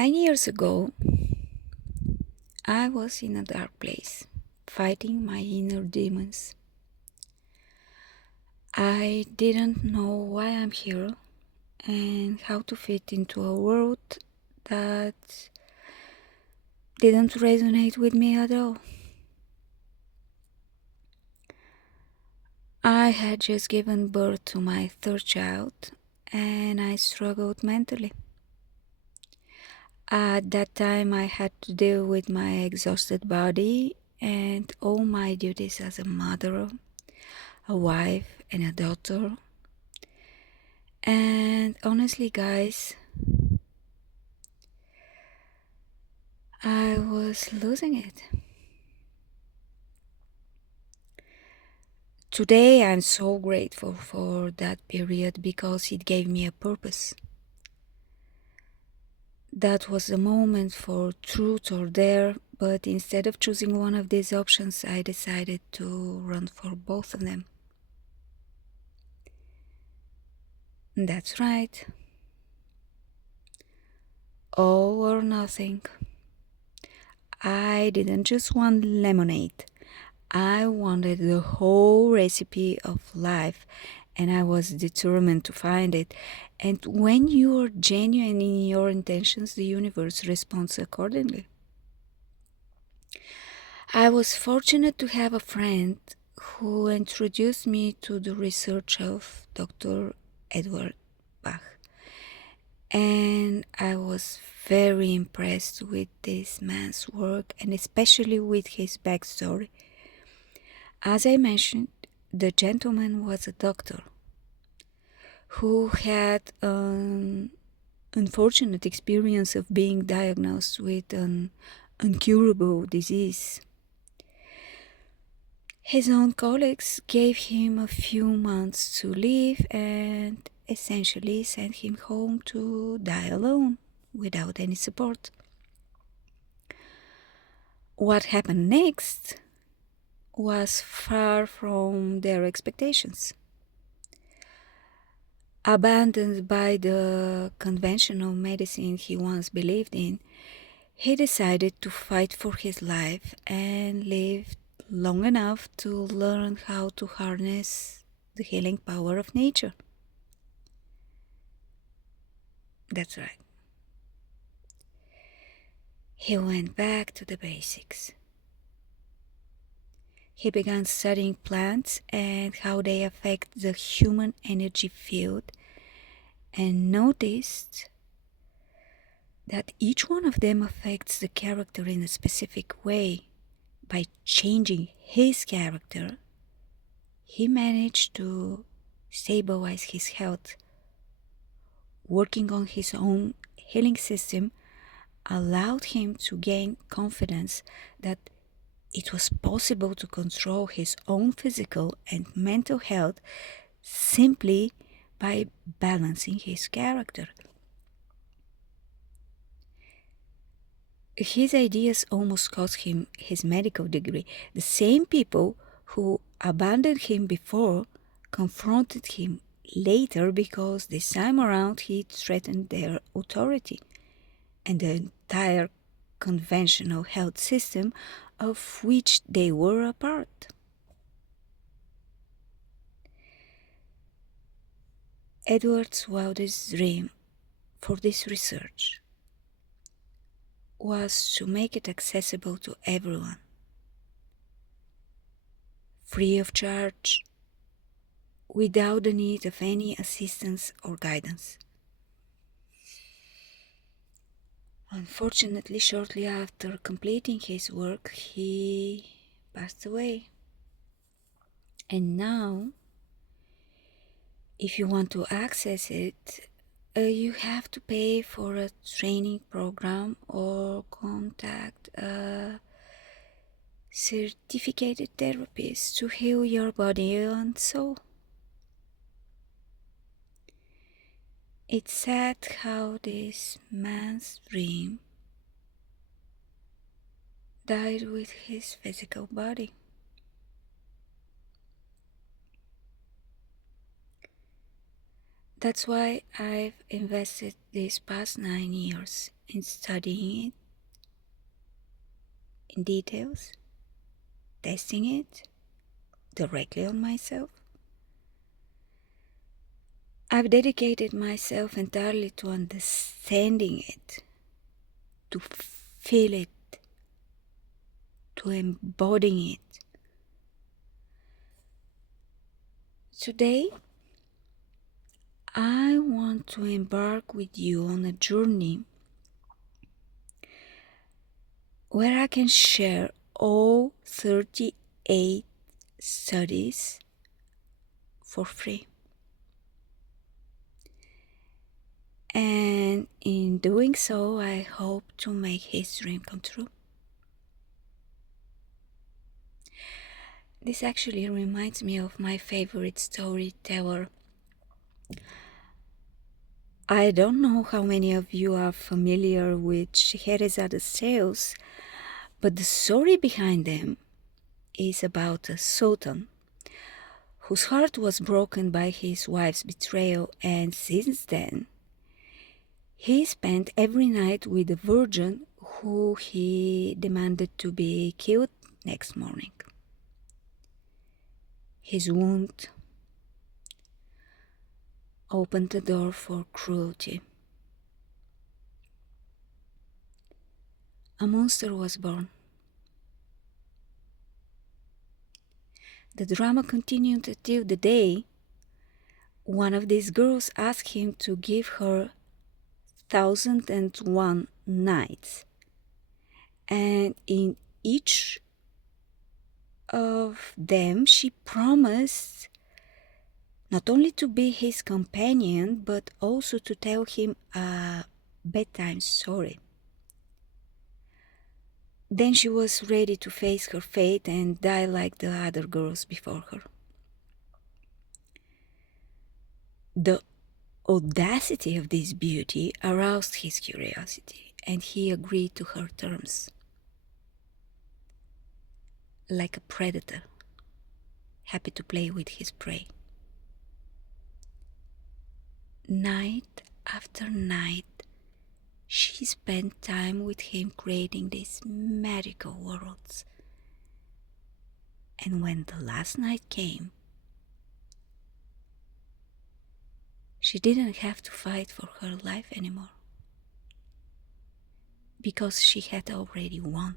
9 years ago, I was in a dark place, fighting my inner demons. I didn't know why I'm here and how to fit into a world that didn't resonate with me at all. I had just given birth to my third child and I struggled mentally. At that time, I had to deal with my exhausted body and all my duties as a mother, a wife, and a daughter. And honestly, guys, I was losing it. Today, I'm so grateful for that period because it gave me a purpose. That was the moment for truth or dare, but instead of choosing one of these options, I decided to run for both of them. That's right. All or nothing. I didn't just want lemonade. I wanted the whole recipe of life and I was determined to find it. And when you are genuine in your intentions, the universe responds accordingly. I was fortunate to have a friend who introduced me to the research of Dr. Edward Bach. And I was very impressed with this man's work and especially with his backstory. As I mentioned, the gentleman was a doctor who had an unfortunate experience of being diagnosed with an incurable disease. His own colleagues gave him a few months to live and essentially sent him home to die alone without any support. What happened next was far from their expectations. Abandoned by the conventional medicine he once believed in, he decided to fight for his life and lived long enough to learn how to harness the healing power of nature. That's right. He went back to the basics. He began studying plants and how they affect the human energy field and noticed that each one of them affects the character in a specific way. By changing his character, he managed to stabilize his health. Working on his own healing system allowed him to gain confidence that it was possible to control his own physical and mental health simply by balancing his character. His ideas almost cost him his medical degree. The same people who abandoned him before confronted him later because this time around he threatened their authority and the entire conventional health system of which they were a part. Edward's wildest dream for this research was to make it accessible to everyone, free of charge, without the need of any assistance or guidance. Unfortunately, shortly after completing his work, he passed away. And now, if you want to access it, you have to pay for a training program or contact a certificated therapist to heal your body and soul. It's sad how this man's dream died with his physical body. That's why I've invested these past 9 years in studying it in details, testing it directly on myself. I've dedicated myself entirely to understanding it, to feel it, to embodying it. Today, I want to embark with you on a journey where I can share all 38 studies for free. And in doing so, I hope to make his dream come true. This actually reminds me of my favorite storyteller. I don't know how many of you are familiar with Scheherazade tales, but the story behind them is about a sultan whose heart was broken by his wife's betrayal, and since then, he spent every night with a virgin who he demanded to be killed next morning. His wound opened the door for cruelty. A monster was born. The drama continued until the day one of these girls asked him to give her 1001 nights, and in each of them she promised not only to be his companion, but also to tell him a bedtime story. Then she was ready to face her fate and die like the other girls before her. The audacity of this beauty aroused his curiosity, and he agreed to her terms. Like a predator, happy to play with his prey. Night after night, she spent time with him creating these magical worlds. And when the last night came, she didn't have to fight for her life anymore, because she had already won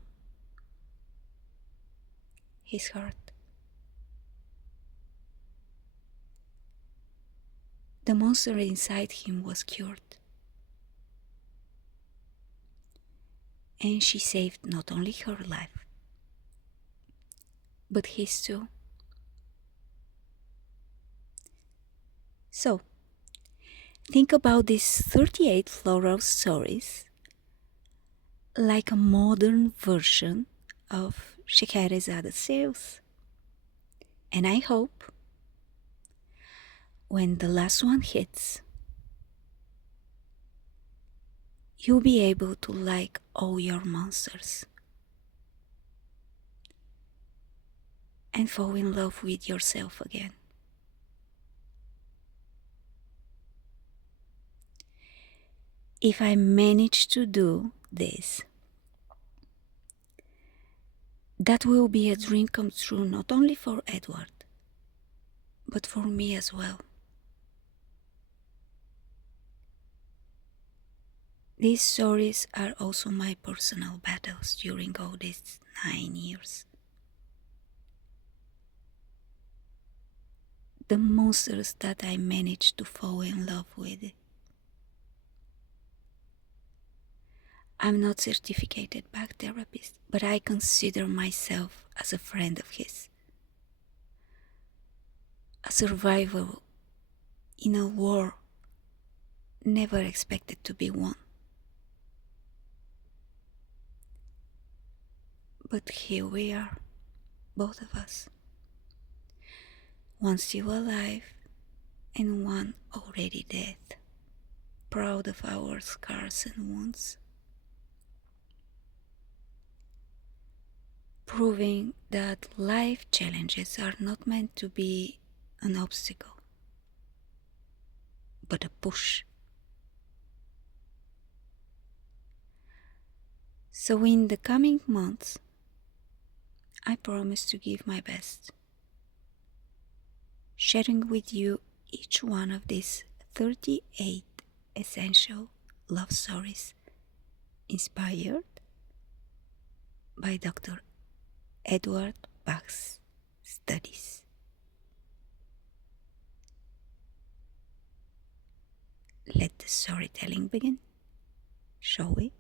his heart. The monster inside him was cured, and she saved not only her life, but his too. So, think about these 38 floral stories like a modern version of Scheherazade tales. And I hope when the last one hits, you'll be able to like all your monsters and fall in love with yourself again. If I manage to do this, that will be a dream come true not only for Edward, but for me as well. These stories are also my personal battles during all these 9 years. The monsters that I managed to fall in love with. I'm not certificated Bach therapist, but I consider myself as a friend of his. A survivor in a war never expected to be won. But here we are, both of us. One still alive and one already dead, proud of our scars and wounds, proving that life challenges are not meant to be an obstacle, but a push. So in the coming months, I promise to give my best, sharing with you each one of these 38 essential love stories inspired by Dr. Edward Bach's studies. Let the storytelling begin, shall we?